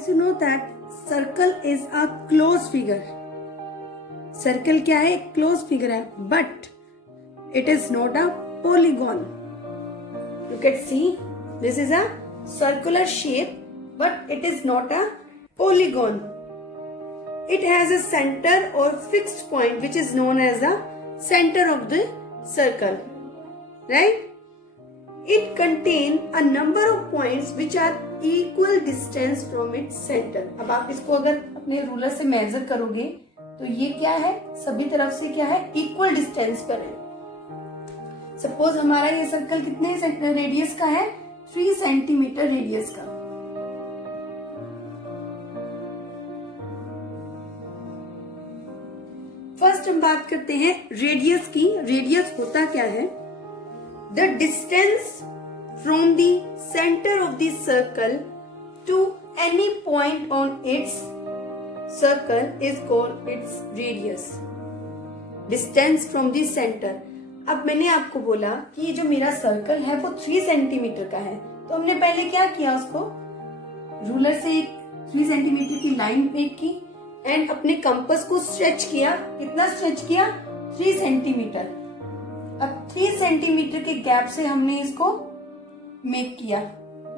As you know that circle is a closed figure. Circle क्या है? Closed figure है, but it is not a polygon. You can see this is a circular shape, but it is not a polygon. It has a center or fixed point which is known as the center of the circle, right? It contains a number of points which are equal distance from its center. अब आप इसको अगर अपने रूलर से मेजर करोगे तो ये क्या है? सभी तरफ से क्या है? इक्वल डिस्टेंस पर है। सपोज हमारा ये सर्कल कितने रेडियस का है? 3 सेंटीमीटर रेडियस का। फर्स्ट हम बात करते हैं रेडियस की। रेडियस होता क्या है? The distance from the centre of the circle to any point on its circle is called its radius. Distance from the centre. अब मैंने आपको बोला कि ये जो मेरा सर्कल है वो 3 सेंटीमीटर का है, तो हमने पहले क्या किया? उसको रूलर से एक 3 सेंटीमीटर की लाइन मेक की एंड अपने कंपास को स्ट्रेच किया। कितना स्ट्रेच किया? 3 सेंटीमीटर। अब 3 सेंटीमीटर के गैप से हमने इसको मेक किया,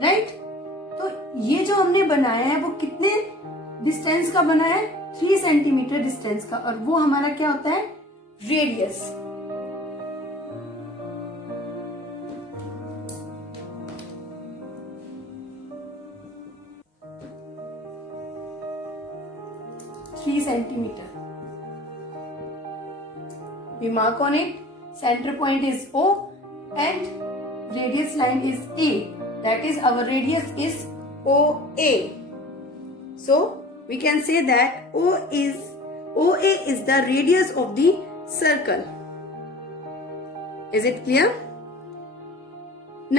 राइट? तो ये जो हमने बनाया है वो कितने डिस्टेंस का बना है? 3 सेंटीमीटर डिस्टेंस का, और वो हमारा क्या होता है? Radius. Centimetre. We mark on it. Center point is O and radius line is A. That is our radius is OA. So we can say that OA is the radius of the circle. Is it clear?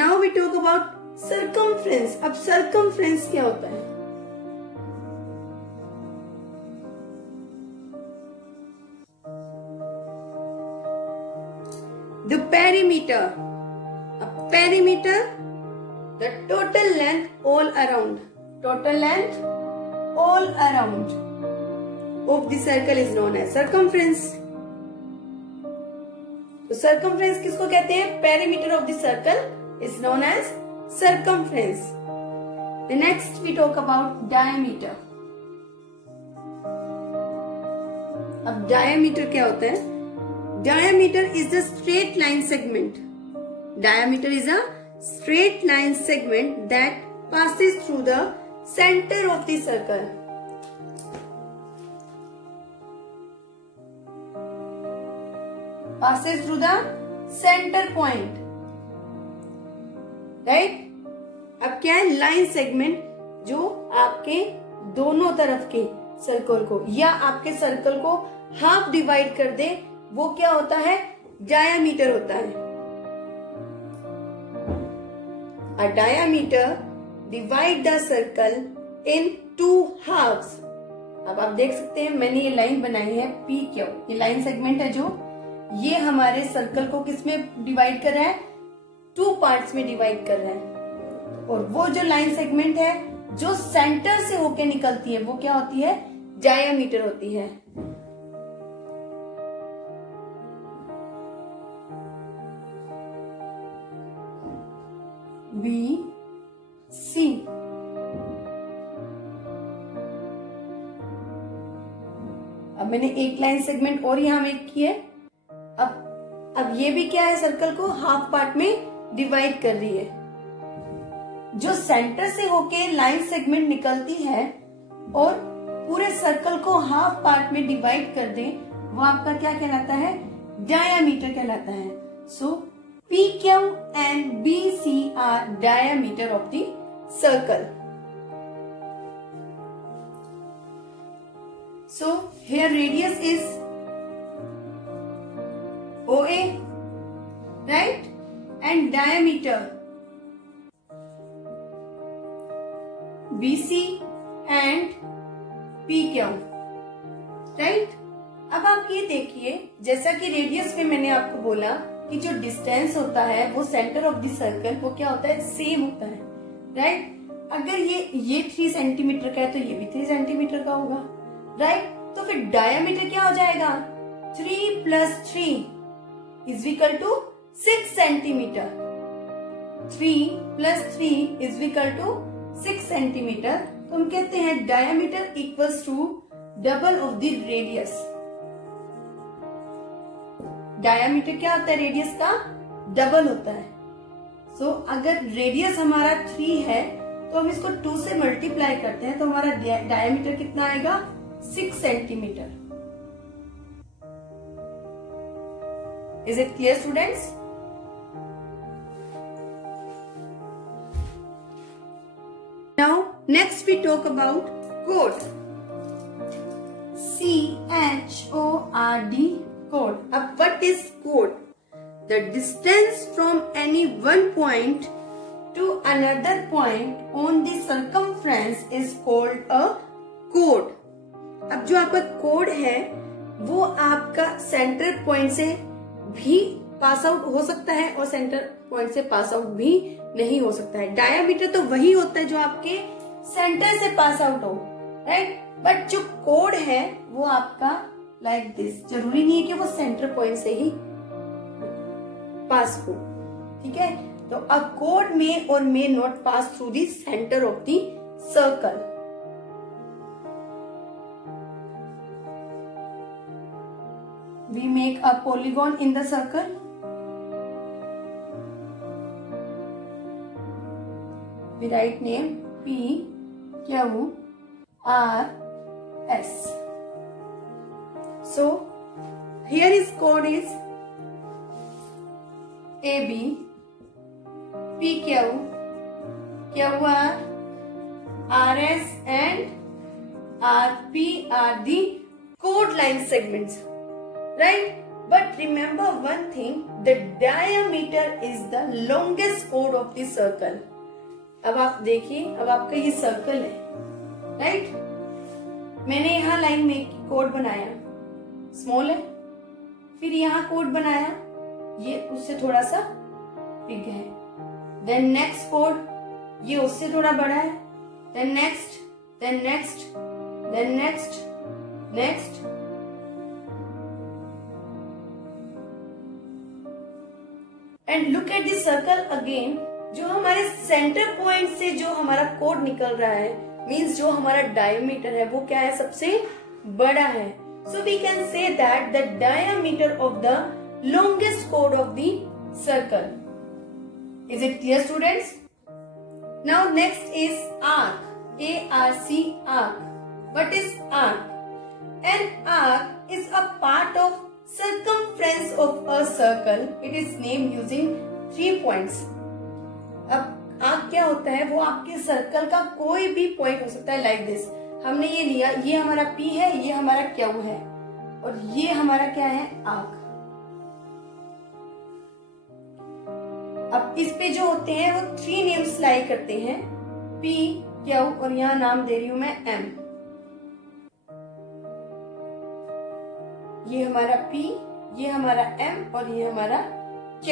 Now we talk about circumference. अब circumference क्या होता है? The perimeter. A perimeter, the total length all around. Total length all around of the circle is known as circumference. तो circumference किसको कहते हैं? Perimeter of the circle is known as circumference. The next we talk about diameter. अब diameter क्या होता है? Diameter is the straight line segment. Diameter is a straight line segment that passes through the center of the circle. Passes through the center point. Right? अब क्या है? Line segment जो आपके दोनों तरफ के सर्कल को या आपके सर्कल को हाफ डिवाइड कर दे, वो क्या होता है? डायामीटर होता है। A diameter divide the circle in 2 halves. अब आप देख सकते हैं मैंने ये लाइन बनाई है P क्यू। ये लाइन सेगमेंट है जो ये हमारे सर्कल को किसमें डिवाइड कर रहा है? 2 पार्ट्स में डिवाइड कर रहा है। और वो जो लाइन सेगमेंट है जो सेंटर से होके निकलती है वो क्या होती है? डायामीटर होती है। BC। अब मैंने एक लाइन सेगमेंट और यहां मेक की है। अब ये भी क्या है? सर्कल को हाफ पार्ट में डिवाइड कर रही है। जो सेंटर से होके लाइन सेगमेंट निकलती है और पूरे सर्कल को हाफ पार्ट में डिवाइड कर दे, वो आपका क्या कहलाता है? डायामीटर कहलाता है। सो PQ and BC are diameter of the circle. So here radius is OA, right? And diameter BC and PQ, right? अब आप ये देखिए, जैसा कि रेडियस में मैंने आपको बोला कि जो डिस्टेंस होता है वो सेंटर ऑफ द सर्कल वो क्या होता है? सेम होता है, राइट? अगर ये 3 सेंटीमीटर का है तो ये भी 3 सेंटीमीटर का होगा, राइट। तो फिर डायमीटर क्या हो जाएगा, 3 + 3 = 6 सेंटीमीटर। 3 + 3 = 6 सेंटीमीटर। तो हम कहते हैं diameter equals to double of the radius. Diameter क्या होता है, रेडियस का डबल होता है। सो अगर रेडियस हमारा 3 है तो हम इसको 2 से मल्टीप्लाई करते हैं तो हमारा डायमीटर कितना आएगा, 6 centimetre. Is it clear students? Now next we talk about code. CHORD, code. अब what is code? The distance from any one point to another point on the circumference is called a chord. अब जो आपका कोड है वो आपका centre point से भी pass out हो सकता है और सेंटर पॉइंट से पास आउट भी नहीं हो सकता है। डायमीटर तो वही होता है जो आपके सेंटर से पास आउट हो, राइट। बट जो कोड है वो आपका लाइक दिस, जरूरी नहीं है कि वो सेंटर पॉइंट से ही पास हो, ठीक है। तो अ कोड में और may not pass through the centre of the circle. We make a polygon in the circle. We write name PQRS. So here is code is AB, PQ, QR, RS and RP are the chord line segments, right? But remember one thing, the diameter is the longest chord of the circle. अब आप देखिए, अब आपका ये सर्कल है, राइट। मैंने यहाँ लाइन में कोड बनाया, स्मॉल है, फिर यहाँ कोड बनाया, ये उससे थोड़ा सा बिग है, देन नेक्स्ट कोड ये उससे थोड़ा बड़ा है, then next, then next, then next, next, and look at this circle again. जो हमारे सेंटर पॉइंट से जो हमारा कोड निकल रहा है, मींस जो हमारा डायमीटर है वो क्या है, सबसे बड़ा है। So we can say that the diameter of the longest chord of the circle. Is it clear students? Now next is arc. ARC, arc. What is arc? An arc is a part of circumference of a circle. It is named using 3 points. अब arc क्या होता है, वो आपके सर्कल का कोई भी पॉइंट हो सकता है, लाइक दिस। हमने ये लिया, ये हमारा P है, ये हमारा Q है और ये हमारा क्या है, arc। अब इस पे जो होते हैं वो 3 नेम्स लाई करते हैं, P, Q और यहाँ नाम दे रही हूं मैं M। ये हमारा P, ये हमारा M और ये हमारा Q।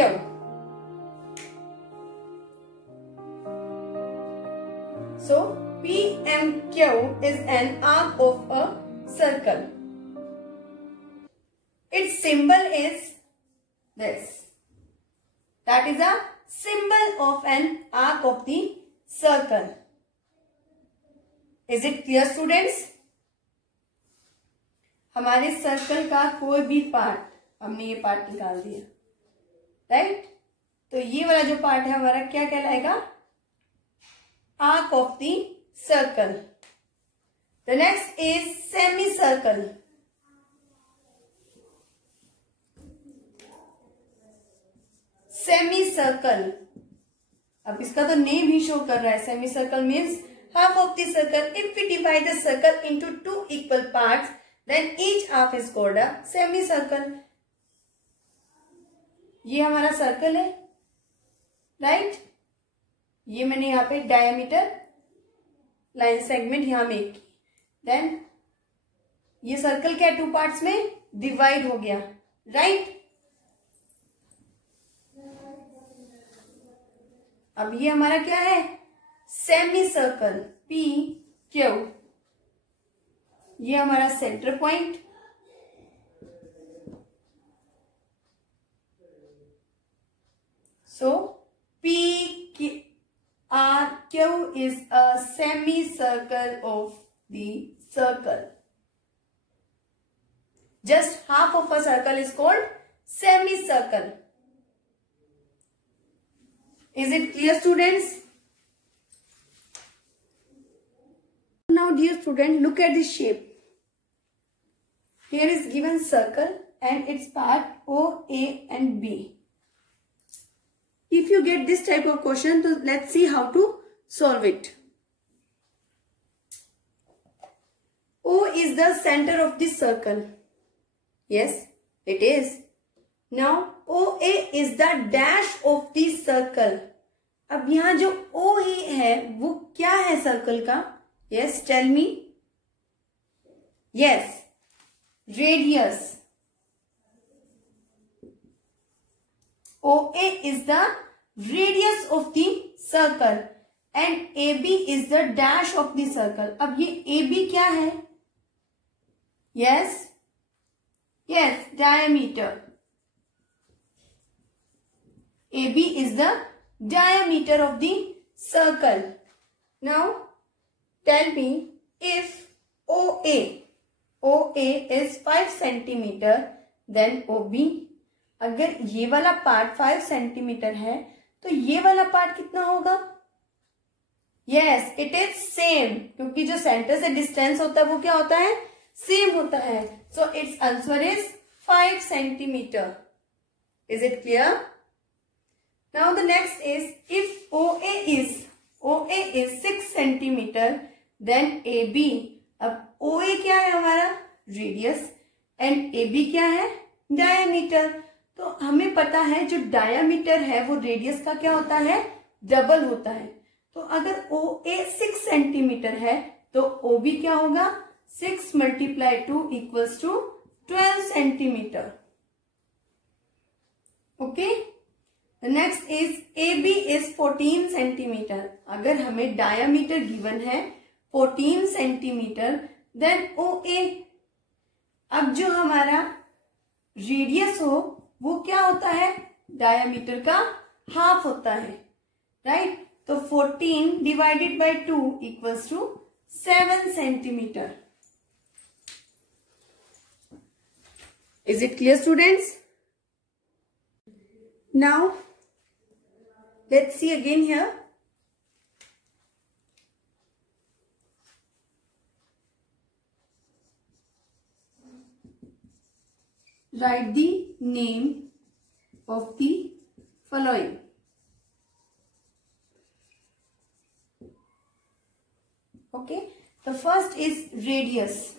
So PMQ is an arc of a circle. Its symbol is this. That is a symbol of an arc of the circle. Is it clear students? हमारे सर्कल का कोई भी पार्ट, हमने ये पार्ट निकाल दिया, राइट। तो ये वाला जो पार्ट है हमारा क्या कहलाएगा, arc of the circle. The next is semi circle. Semi circle, अब इसका तो नेम ही शो कर रहा है। Semi circle means half of the circle. If we divide the circle into 2 equal parts, then each half is called a semicircle. ये हमारा सर्कल है, राइट। ये मैंने यहाँ पे डायमीटर लाइन सेगमेंट यहाँ मेक की, देन ये सर्कल क्या 2 पार्ट्स में डिवाइड हो गया, राइट। अब ये हमारा क्या है, सेमी सर्कल पी क्यू, ये हमारा centre point, so P R Q is a semi circle of the circle. Just half of a circle is called semicircle. Is it clear, students? Now, dear student, look at this shape. Here is given circle and its part O, A and B. If you get this type of question, so let's see how to solve it. O is the center of this circle. Yes, it is. Now, OA is the dash of the circle. अब यहाँ जो OA है वो क्या है सर्कल का? Yes, tell me. Yes, radius. OA is the radius of the circle and AB is the dash of the circle. अब ये AB क्या है? Yes. Yes, diameter. AB is the diameter of the circle. Now, tell me if OA is 5 centimeter, then OB, अगर ये वाला पार्ट 5 सेंटीमीटर है, तो ये वाला पार्ट कितना होगा? Yes, it is same, क्योंकि जो सेंटर से डिस्टेंस होता है वो क्या होता है? सेम होता है. So its answer is 5 centimeter. Is it clear? Now the next is if OA is 6 centimeter, then AB. अब OA क्या है हमारा? रेडियस. एंड AB क्या है? डायमीटर. तो हमें पता है जो डायमीटर है वो रेडियस का क्या होता है? डबल होता है. तो अगर OA 6 सेंटीमीटर है तो OB क्या होगा? 6 multiply 2 equals to 12 centimeter. Okay. The next is AB is 14 centimeter. अगर हमें diameter given है 14 centimeter, then OA, अब जो हमारा रेडियस हो वो क्या होता है? डायमीटर का हाफ होता है, राइट? तो 14 divided by 2 equals to 7 centimetre. Is it clear, students? Now, let's see again here. Write the name of the following. Okay, the first is radius,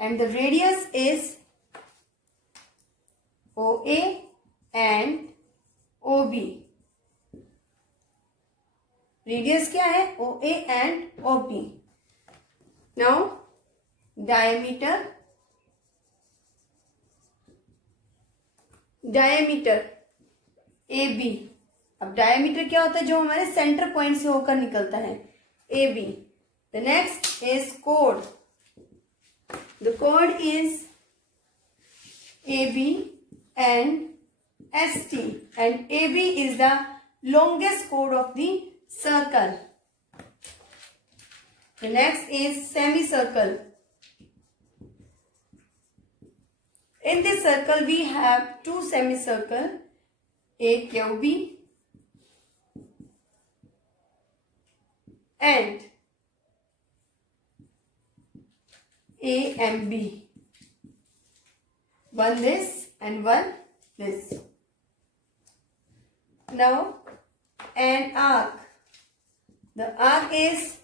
and the radius is OA and OB. Radius क्या है? OA and OB. Now, diameter AB. अब diameter क्या होता है? जो हमारे centre point से होकर निकलता है, AB. The next is chord. The chord is AB and ST, and AB is the longest chord of the circle. The next is semicircle. In this circle we have two semicircle, AQB and AMB. One this and one this. Now an arc. The arc is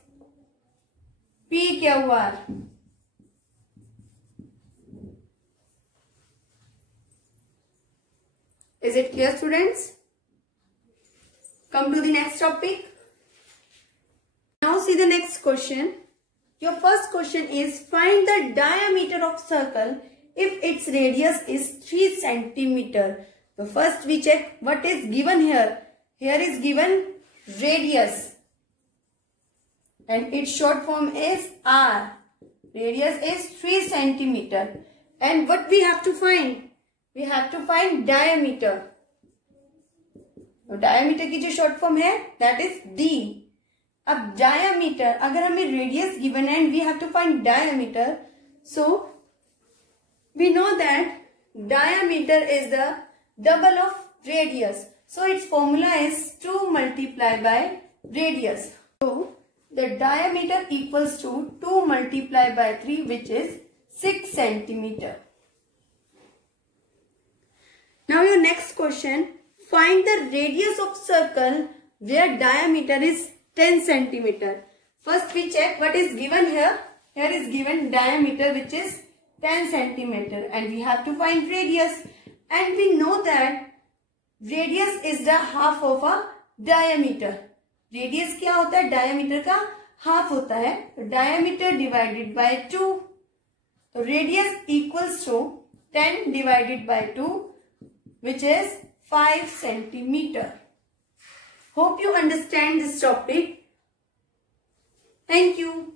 PQR. Is it clear, students? Come to the next topic. Now see the next question. Your first question is find the diameter of circle if its radius is 3 centimeter. So first we check what is given here. Here is given radius. and its short form is R. Radius is 3 centimeter. And what we have to find? We have to find diameter. तो diameter की जो short form है that is D. अब diameter, अगर हमें radius given है and we have to find diameter, so we know that diameter is the double of radius. So its formula is 2 multiplied by radius. So the diameter equals to 2 multiplied by 3, which is 6 centimeter. Now your next question, find the radius of circle where diameter is 10 centimeter. First we check what is given here. Here is given diameter which is 10 centimeter and we have to find radius. And we know that radius is the half of a diameter. Radius क्या होता है? Diameter का half होता है. तो diameter divided by 2. तो radius equals to 10 divided by 2, which is 5 centimeter. Hope you understand this topic. Thank you.